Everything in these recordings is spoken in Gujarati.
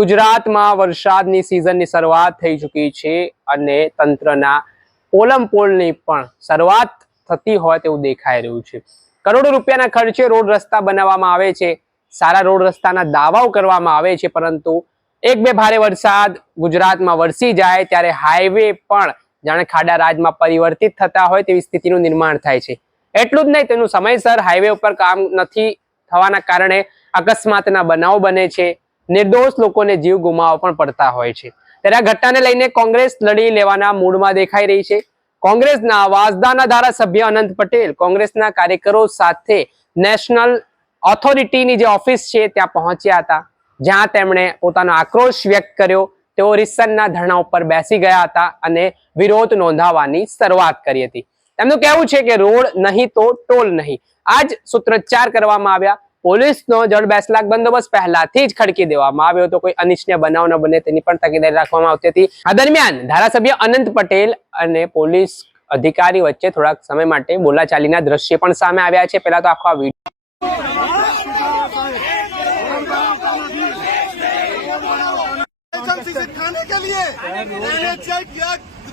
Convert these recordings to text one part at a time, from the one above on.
ગુજરાતમાં વરસાદની સિઝનની શરૂઆત થઈ ચૂકી છે અને તંત્રના પોલમપોલની પણ શરૂઆત થતી હોય તેવું દેખાઈ રહ્યું છે। કરોડો રૂપિયાના ખર્ચે રોડ રસ્તા બનાવવામાં આવે છે, સારા રોડ રસ્તાના દાવાઓ કરવામાં આવે છે, પરંતુ એક બે ભારે વરસાદ ગુજરાતમાં વરસી જાય ત્યારે હાઈવે પણ જાણે ખાડા રાજમાં પરિવર્તિત થતા હોય તેવી સ્થિતિનું નિર્માણ થાય છે। એટલું જ નહીં, તેનું સમયસર હાઈવે ઉપર કામ નથી થવાના કારણે અકસ્માતના બનાવો બને છે, નિર્દોષ લોકોને જીવ ગુમાવવા પણ પડતા હોય છે। ત્યારે આ ઘટનાને લઈને કોંગ્રેસ લડી લેવાના મૂડમાં દેખાઈ રહી છે। કોંગ્રેસના વાંસદાના ધારાસભ્ય અનંત પટેલ કોંગ્રેસના કાર્યકરો સાથે નેશનલ ઓથોરિટીની જે ઓફિસ છે ત્યાં પહોંચ્યા હતા, જ્યાં તેમણે પોતાનો આક્રોશ વ્યક્ત કર્યો। તેઓ રીસનના ધરણા ઉપર બેસી ગયા હતા અને વિરોધ નોંધાવવાની શરૂઆત કરી હતી। તેમનું કહેવું છે કે રોડ નહીં તો ટોલ નહીં, આ જ સૂત્રોચ્ચાર કરવામાં આવ્યા। પોલીસનો જડબેસલાક બંદોબસ્ત પહેલાથી જ ખડકી દેવામાં આવ્યો હતો, કોઈ અનિચ્છનીય બનાવ ન બને તેની પણ તકેદારી રાખવામાં આવતી હતી। આ દરમિયાન ધારાસભ્ય અનંત પટેલ અને પોલીસ અધિકારી વચ્ચે થોડાક સમય માટે બોલાચાલીના દ્રશ્ય પણ સામે આવ્યા છે। પહેલા તો આખો આ વિડીયો खाने के लिए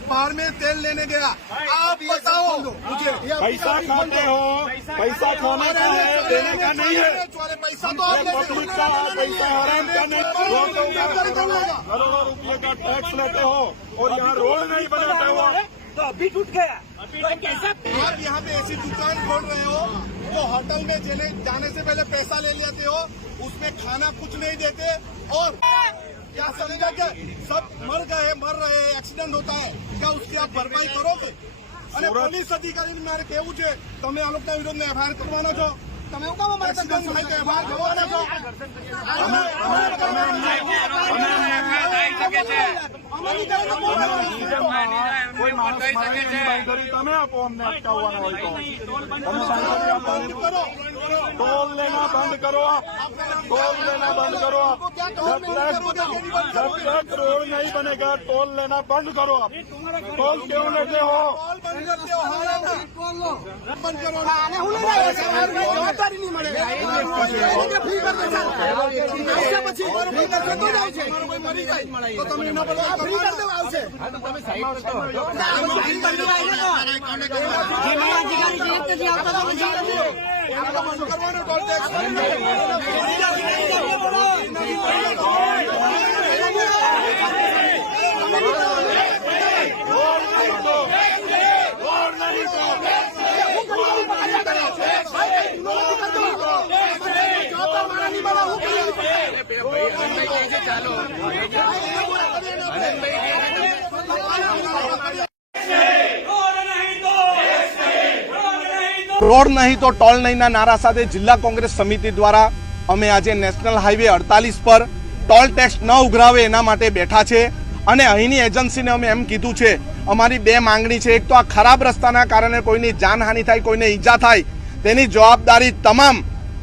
बाहर में तेल लेने गया। आप बताओ मुझे, पैसा खाते हो, पैसा खाने का है, देने का नहीं है। पैसा तो आप पब्लिक का पैसा हराम करने करोड़ों रुपये का टैक्स लेते हो और यहाँ रोड नहीं बनाते हो तो अभी टूट गया। आप यहाँ पे ऐसी दुकान खोल रहे हो तो होटल में जाने से पहले पैसा ले लेते हो, उसमें खाना कुछ नहीं देते और क्या समझा क्या सब मर रहे एक्सीडेंट होता है, क्या उसकी आप भरपाई करोगे? અને પોલીસ અધિકારીને મારે કહેવું છે, તમે આ લોકોના વિરોધમાં એફઆઈઆર કરવાના છો, તમે હું કામ અમારા એક્સિડન્ટ થાય તો એફઆઈઆર કરવાના છો? કોઈ માણસ તમે આપો અમને અટકાવવાનો હોય તો टोल लेना बंद करो, टोल लेना बंद करो। जब तक रोड नहीं बनेगा टोल लेना बंद करो। आप टोल क्यों लेते हो? जवाबदारी नहीं મળે તો તમે એના પર ફ્રી કરી દેવા આવશે। કરવાનો ટોલ ટેક્સ રોડ નહીં તો ટોલ નહીંના નારા સાથે જિલ્લા કોંગ્રેસ સમિતિ દ્વારા અમે આજે નેશનલ હાઈવે 48 પર ટોલ ટેક્સ ન ઉઘરાવે એના માટે બેઠા છે અને અહીંની એજન્સીને અમે એમ કીધું છે, અમારી બે માંગણી છે। એક તો આ ખરાબ રસ્તાના કારણે કોઈની જાનહાનિ થાય, કોઈને ઈજા થાય, તેની જવાબદારી તમામ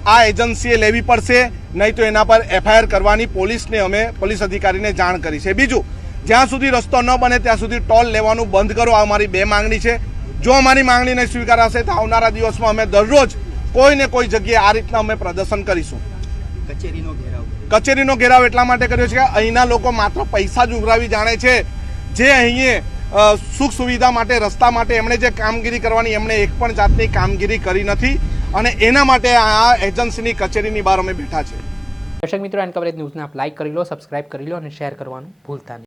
આ એજન્સીએ લેવી પડશે, નહીં તો એના પર એફઆઈઆર કરવાની પોલીસને અમે પોલીસ અધિકારીને જાણ કરી છે। બીજું, જ્યાં સુધી રસ્તો ન બને ત્યાં સુધી ટોલ લેવાનું બંધ કરો, આ અમારી બે માંગણી છે। જો અમારી માંગણી નહીં સ્વીકારાશે તો આવનારા દિવસમાં અમે દરરોજ કોઈ ને કોઈ જગ્યાએ આ રીતના અમે પ્રદર્શન કરીશું। કચેરીનો ઘેરાવ એટલા માટે કર્યો છે કે અહીંના લોકો માત્ર પૈસા જ ઉઘરાવી જાણે છે, જે અહીં સુખ સુવિધા માટે, રસ્તા માટે એમણે જે કામગીરી કરવાની એમણે એક પણ જાતની કામગીરી કરી નથી અને એના માટે આ એજન્સીની કચેરીની બહાર અમે બેઠા છે। દર્શક મિત્રો, એન કવરેજ ન્યૂઝને આપ લાઈક કરી લો, સબસ્ક્રાઇબ કરી લો અને શેર કરવાનું ભૂલતા નહીં।